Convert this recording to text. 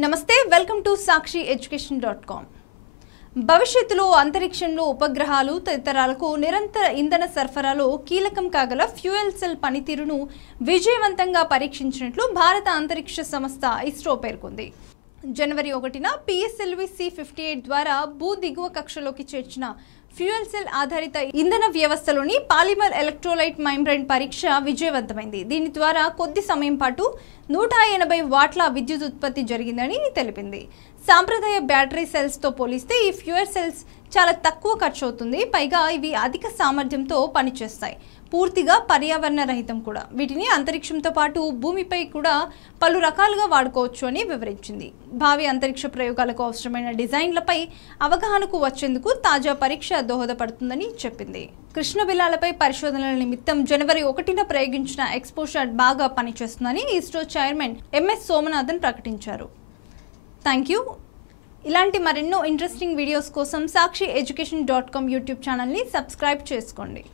నమస్తే welcome to sakshieducation.com భవిష్యత్తులో అంతరిక్షంలో ఉపగ్రహాలు తదితరాలకు నిరంతర ఇంధన సరఫరాలో కీలకం కాగల ఫ్యూయల్ సెల్ పనితీరును విజయవంతంగా పరీక్షించినట్లు భారత అంతరిక్ష సంస్థ ఇస్రో పేర్కొంది. జనవరి 1న PSLV-C58 ద్వారా భూ దిగువ కక్షలోకి చేర్చిన ఫ్యూయల్ సెల్ ఆధారిత ఇంధన వ్యవస్థలోని పాలిమర్ ఎలక్ట్రోలైట్ మెంబ్రేన్ పరీక్ష విజయవంతమైంది. దీని ద్వారా కొద్ది సమయం పాటు 180 వాట్ల విద్యుత్ ఉత్పత్తి జరిగిందని తెలిపింది. సాంప్రదాయ బ్యాటరీ సెల్స్ తో పోలిస్తే ఈ ఫ్యూయల్ సెల్స్ చాలా తక్కువ ఖర్చు అవుతుంది. పైగా ఇవి అధిక సామర్థ్యంతో పనిచేస్తాయి. పూర్తిగా పర్యావరణ రహితం కూడా. వీటిని అంతరిక్షంతో పాటు భూమిపై కూడా పలు రకాలుగా వాడుకోవచ్చు అని వివరించింది. భావి అంతరిక్ష ప్రయోగాలకు అవసరమైన డిజైన్లపై అవగాహనకు వచ్చేందుకు తాజా పరీక్ష దోహదపడుతుందని చెప్పింది. కృష్ణబిలాలపై పరిశోధనల నిమిత్తం జనవరి 1న ప్రయోగించిన ఎక్స్పోషాట్ బాగా పనిచేస్తుందని ఇస్రో చైర్మన్ MS సోమనాథన్ ప్రకటించారు. Thank you. ఇలాంటి మరెన్నో ఇంట్రెస్టింగ్ వీడియోస్ కోసం sakshieducation.com యూట్యూబ్ ఛానల్ని సబ్స్క్రైబ్ చేసుకోండి.